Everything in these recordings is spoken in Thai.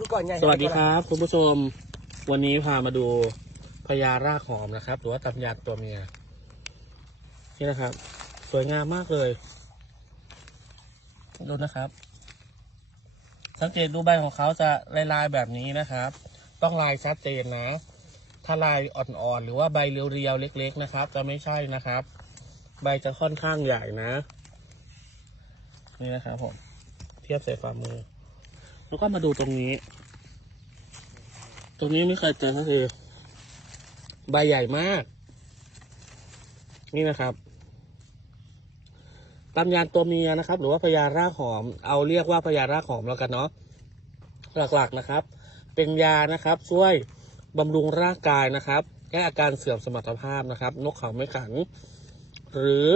ลูกก่อนใหญ่สวัสดีครับคุณผู้ชม วันนี้พามาดูพญารากหอมนะครับ หรือว่าตำยานตัวเมียนี่นะครับ สวยงามมากเลยดูนะครับ สังเกตดูใบของเขาจะลายๆแบบนี้นะครับ ต้องลายชัดเจนนะ ถ้าลายอ่อนๆหรือว่าใบเรียวๆเล็ก ๆ นะครับ จะไม่ใช่นะครับ ใบจะค่อนข้างใหญ่นะ นี่นะครับผมเทียบใส่ฝ่ามือ แล้วก็มาดูตรงนี้ ตรงนี้ไม่เคยเจอก็คือ ใบใหญ่มาก นี่นะครับตำยานตัวเมียนะครับ หรือว่าพญารากหอม เอาเรียกว่าพญารากหอมแล้วกันเนาะหลักๆนะครับ เป็นยานะครับ ช่วยบำรุงร่างกายนะครับแก้อาการเสื่อมสมรรถภาพนะครับ นกเขาไม่ขัน หรือ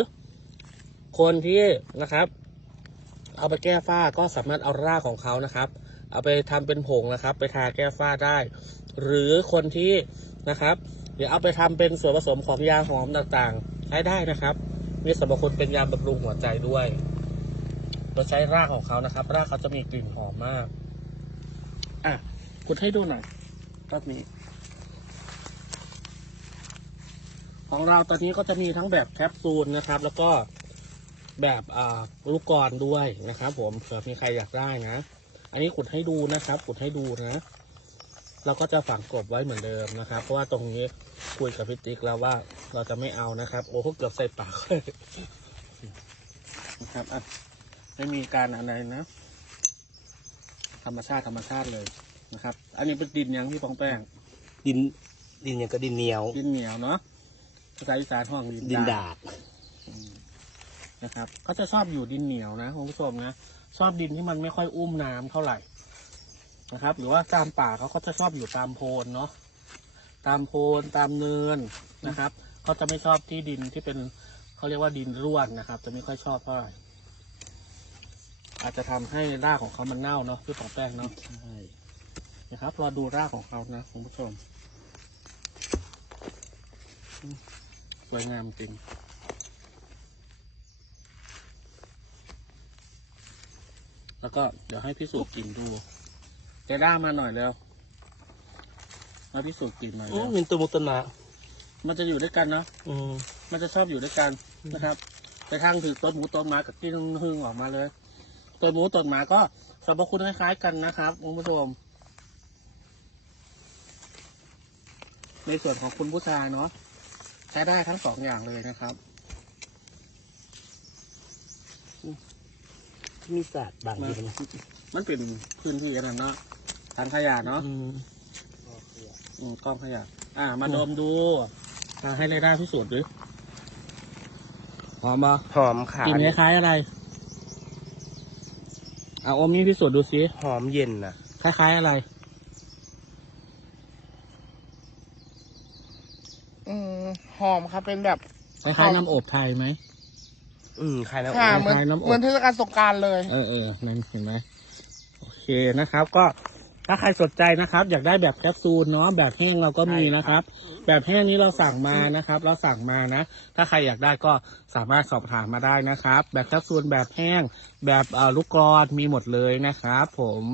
คนที่นะครับ เอาไปแก้ฝ้าก็สามารถเอารากของเขานะครับ เอาไปทำเป็นผงนะครับ ไปทาแก้ฝ้าได้ หรือคนที่นะครับ เดี๋ยวเอาไปทำเป็นส่วนผสมของยาหอมต่างๆ ใช้ได้นะครับ มีสรรพคุณเป็นยาบำรุงหัวใจด้วย เราใช้รากของเขานะครับ รากเขาจะมีกลิ่นหอมมาก อะคุณให้ดูหน่อยรอบนี้ของเราตอนนี้ก็จะมีทั้งแบบแคปซูลนะครับ แล้วก็ แบบอ่าลูกกรอนด้วยนะครับผมเผื่อมีใครอยากได้นะ อันนี้ขุดให้ดูนะครับ ขุดให้ดูนะเราก็จะฝังกบไว้เหมือนเดิมนะครับ เพราะว่าตรงนี้คุยกับพี่ติ๊กแล้วว่าเราจะไม่เอานะครับ โอ้โหเกือบใส่ปากเลยนะครับอะไม่มีการอะไรนะ ธรรมชาติธรรมชาติเลยนะครับ อันนี้เป็นดินยังพี่ปองแป้งดินดินเนี่ยก็ดินเหนียว ดินเหนียวเนาะภาษาอีสานห้องดินดินดาดาด นะครับก็จะชอบอยู่ดินเหนียวนะคุณผู้ชมนะชอบดินที่มันไม่ค่อยอุ้มน้ำเท่าไหร่นะครับ หรือว่าตามป่าเขาก็จะชอบอยู่ตามโพนเนาะตามโพนตามเนินนะครับเขาจะไม่ชอบที่ดินที่เป็นเขาเรียกว่าดินร่วนนะครับ จะไม่ค่อยชอบเท่าไหร่อาจจะทำให้รากของเขามันเน่าเนาะพี่ปองแป้งเนาะใช่นะครับรอดูรากของเขานะคุณผู้ชมอืมสวยงามจริง แล้วก็เดี๋ยวให้พิสูจน์กลิ่นดูเจด้ามาหน่อยเร็วมาพิสูจน์กลิ่นหน่อยโอ้เร็ว มินตัวมุตนะมันจะอยู่ด้วยกันเนาะ อืม มันจะชอบอยู่ด้วยกันนะครับ ไปทางถือต้นหมูต้นหมากับที่หึ่งๆออกมาเลยต้นหมูต้นหมาก็สรรพคุณคล้ายๆกันนะครับคุณผู้ชม ในส่วนของคุณผู้ชายเนาะใช้ได้ทั้งสองอย่างเลยนะครับ มีศาสตร์บางมันทีนะมันเป็นพื้นที่กันเนาะทางขยะเนาะอืมอืมกล้องขยะ อ่า มาดมดูอ่าให้เลยได้พิสูจน์ดิหอมปะหอมขากลิ่นคล้ายๆอะไรอ่าอมนี้พิสูจน์ดูสิหอมเย็นนะคล้ายๆอะไรอืมหอมครับเป็นแบบ คล้ายๆน้ำอบไทยไหม อืมใครแล้วค่ะคเหมือนล้ายๆน้ำอบ เหมือนเทศกาลสงกรารเลย เออเออนั่นเห็นไหมโอเคนะครับ ก็ถ้าใครสนใจนะครับ อยากได้แบบแคปซูลเนาะแบบแห้งเราก็มีนะครับ แบบแห้งนี้เราสั่งมานะครับ เราสั่งมานะ ถ้าใครอยากได้ก็สามารถสอบถามมาได้นะครับ แบบแคปซูลแบบแห้ง แบบเอ่อลูกกรอนมีหมดเลยนะครับ ผม